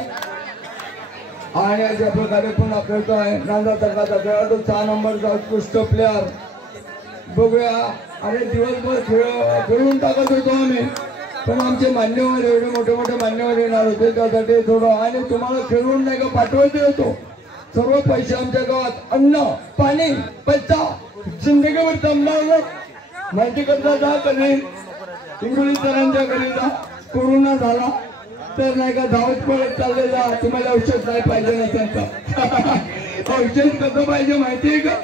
आणि अशा प्रकारे पुन्हा खेळतोय नांदा तर्फाचा खेळाडू 6 नंबरचा उत्कृष्ट प्लेअर. बघूया. अरे दिवसभर खेळून टाकत होतो आम्ही, पण आमचे मान्यवर एवढे मोठे मोठे मान्यवर येणार होते, त्यासाठी थोडं आणि तुम्हाला खेळून नाही का पाठवायचे होतो. सर्व पैसे आमच्या गावात अन्न पाणी पैसा जिंदगीवर जमणार माहिती करता जा. कधी इंग्लिश सरांच्या घरी जा, कोरोना झाला तर नाही का धावत पळत चालले जा. तुम्हाला औषध नाही पाहिजे ना त्यांचं औषध कसं पाहिजे माहितीये का?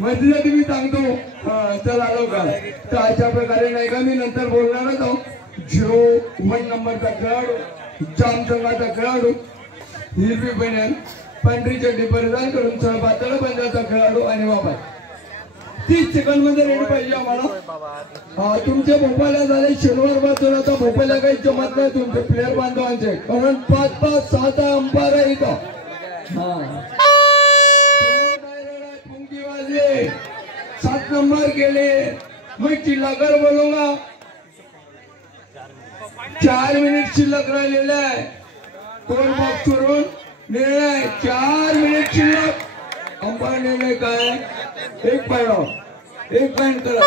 माहितीसाठी मी सांगतो. चल आलो का. तर अशा प्रकारे नाही का मी नंतर बोलणारच आहो. 01 नंबरचा खेळाडू जाम संघाचा खेळाडू हिरवी बनेल पांढरी चड्डी परिधान करून सह पातळ पंजाचा खेळाडू आणि बाबा 30 सेकंड मध्ये रेडी पाहिजे आम्हाला. तुमच्या भोपाळला झाले शनिवार पासून आता भोपाळला काही जमत नाही तुमचे प्लेअर बांधवांचे, कारण 5-5 6 अंपायर आहे इथं. पुंगी वाजले 7 नंबर गेले मग चिल्लाकर बोलूंगा. 4 मिनिट शिल्लक राहिलेले आहे. कोण बॉक्स करून निर्णय 4 मिनिट शिल्लक. अंपायर निर्णय काय? एक पॉइंट करा.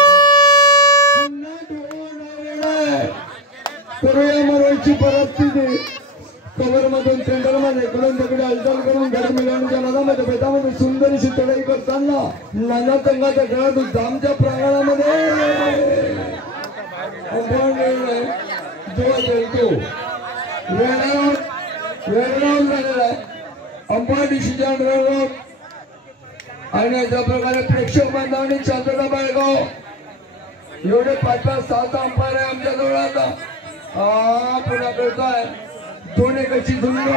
करूया मरोची परिस्थिती. कव्हर मधून सेंटर मध्ये कडून तिकडे हालचाल करून घर मिळवण्याच्या नादामध्ये बेतामध्ये सुंदरशी चढाई करताना नाना संघाचा खेळाडू जामच्या प्रांगणामध्ये अंपायर निर्णय जो खेळतो वेळावर झालेला आहे. अंपायर डिसिजन रन आणि अशा प्रकारे प्रेक्षक बांधवांनी शांतता बाळगाव. एवढे 5-5 6 अंपायर आहे आमच्या जवळ आता. पुन्हा करताय 2 कशी धुंद.